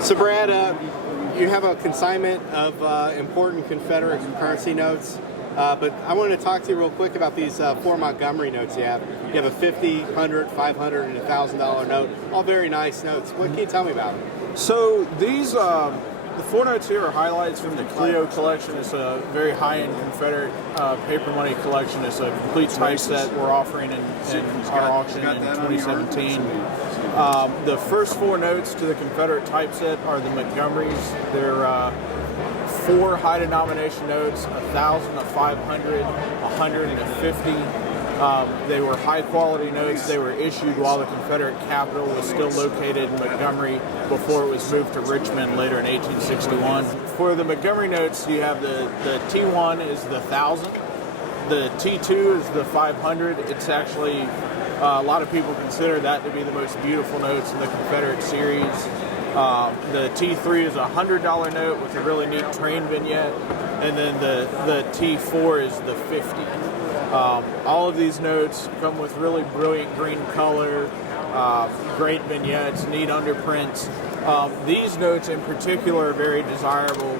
So Brad, you have a consignment of important Confederate currency notes, but I wanted to talk to you real quick about these four Montgomery notes you have. You have a $50, $100, $500, and $1,000 note, all very nice notes. What can you tell me about them? So these, the four notes here are highlights from the Clio collection. It's a very high-end Confederate paper money collection. It's a complete type set we're offering in our auction in 2017. The first four notes to the Confederate typeset are the Montgomerys. They're four high denomination notes, 1,000, a 500, 100, and a 50. They were high quality notes. They were issued while the Confederate capital was still located in Montgomery before it was moved to Richmond later in 1861. For the Montgomery notes, you have the T1 is the 1,000. The T2 is the 500. It's actually, a lot of people consider that to be the most beautiful notes in the Confederate series. The T3 is a $100 note with a really neat train vignette, and then the T4 is the 50. All of these notes come with really brilliant green color, great vignettes, neat underprints. These notes in particular are very desirable.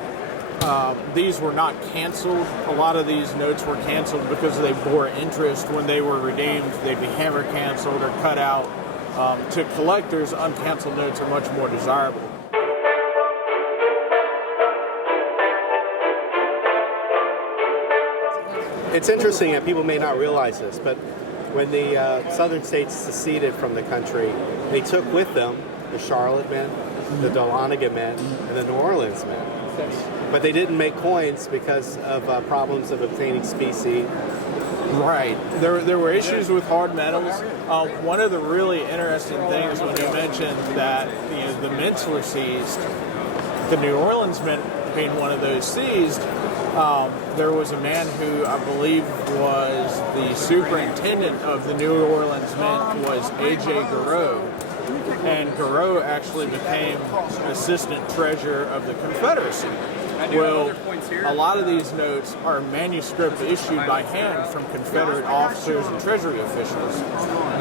These were not canceled. A lot of these notes were canceled because they bore interest when they were redeemed. They'd be hammer canceled or cut out. To collectors, uncanceled notes are much more desirable. It's interesting, and people may not realize this, but when the southern states seceded from the country, they took with them the Charlotte Mint, the Dahlonega Mint, and the New Orleans Mint. But they didn't make coins because of problems of obtaining specie. Right. There were issues with hard metals. One of the really interesting things when you mentioned that the mints were seized, the New Orleans Mint being one of those seized, there was a man who I believe was the superintendent of the New Orleans Mint was A.J. Garreau. And Garreau actually became assistant treasurer of the Confederacy. Well, a lot of these notes are manuscript issued by hand from Confederate officers and treasury officials.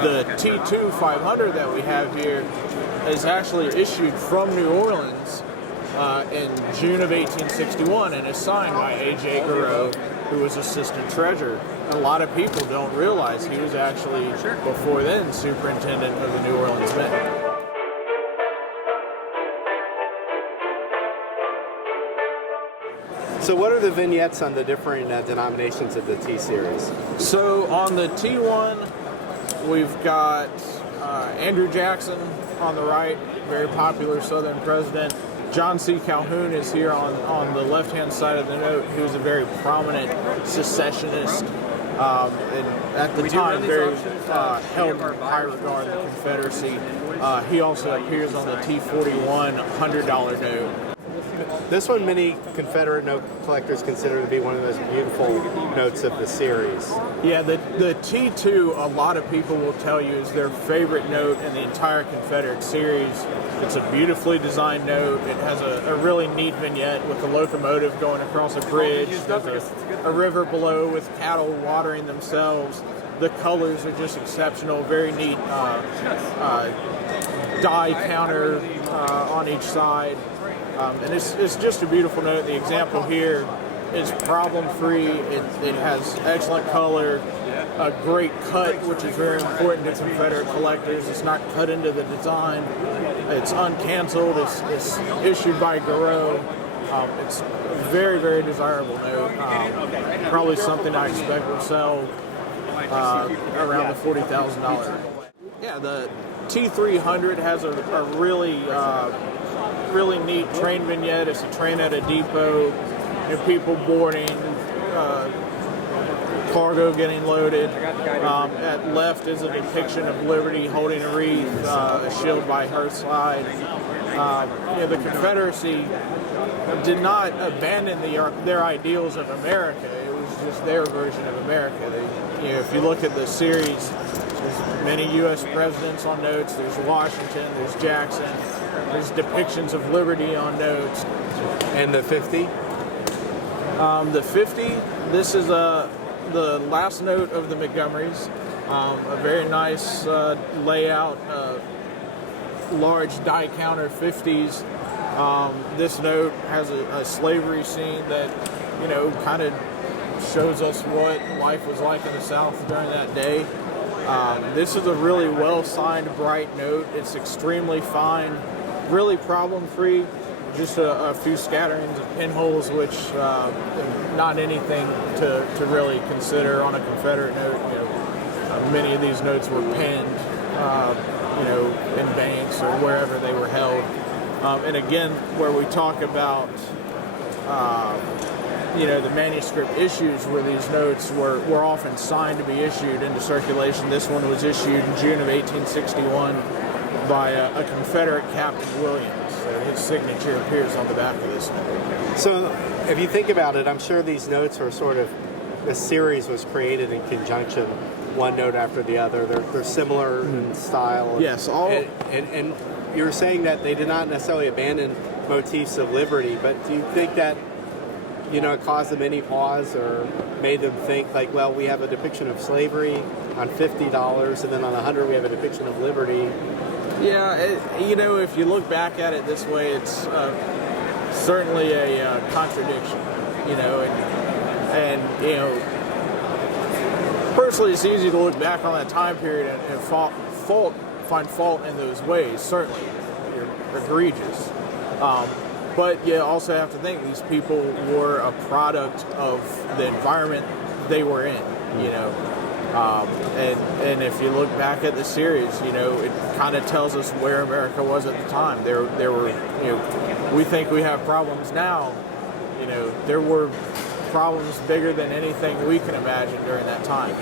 The T2 500 that we have here is actually issued from New Orleans in June of 1861 and is signed by A.J. Garreau, who was assistant treasurer. And a lot of people don't realize he was actually, before then, superintendent of the New Orleans Mint. So what are the vignettes on the different denominations of the T-Series? So on the T1, we've got Andrew Jackson on the right, very popular Southern president. John C. Calhoun is here on the left-hand side of the note, who's a very prominent secessionist, and at the time very held in high regard in the Confederacy. He also appears on the T41 $100 note. This one many Confederate note collectors consider to be one of the most beautiful notes of the series. Yeah, the T2, a lot of people will tell you, is their favorite note in the entire Confederate series. It's a beautifully designed note. It has a really neat vignette with a locomotive going across a bridge. There's a river below with cattle watering themselves. The colors are just exceptional, very neat die counter on each side. And it's just a beautiful note. The example here is problem-free. It has excellent color, a great cut, which is very important to Confederate collectors. It's not cut into the design. It's uncanceled. It's issued by Garreau. It's a very, very desirable note. Probably something I expect will sell around the $40,000. Yeah, the T300 has a really neat train vignette. It's a train at a depot, people boarding, cargo getting loaded. At left is a depiction of Liberty holding a wreath, a shield by her side. The Confederacy did not abandon their ideals of America. It was just their version of America. If you look at the series, there's many U.S. presidents on notes. There's Washington, there's Jackson. There's depictions of liberty on notes. And the 50? The 50, this is the last note of the Montgomerys. A very nice layout, large die counter 50s. This note has a slavery scene that, kind of shows us what life was like in the South during that day. This is a really well-signed, bright note. It's extremely fine, really problem-free. Just a few scatterings of pinholes, which not anything to really consider on a Confederate note. Many of these notes were penned, in banks or wherever they were held. And again, where we talk about, the manuscript issues where these notes were often signed to be issued into circulation. This one was issued in June of 1861 by a Confederate Captain Williams. So his signature appears on the back of this note. So if you think about it, I'm sure these notes are sort of, this series was created in conjunction, one note after the other. They're similar in style. Yes, and you were saying that they did not necessarily abandon motifs of liberty, but do you think that, it caused them any pause or made them think like, well, we have a depiction of slavery on $50 and then on 100 we have a depiction of liberty? Yeah, if you look back at it this way, it's certainly a contradiction, and personally, it's easy to look back on that time period and find fault in those ways. Certainly, they're egregious. But you also have to think these people were a product of the environment they were in, and if you look back at the series, it kind of tells us where America was at the time. There were, we think we have problems now. There were problems bigger than anything we can imagine during that time.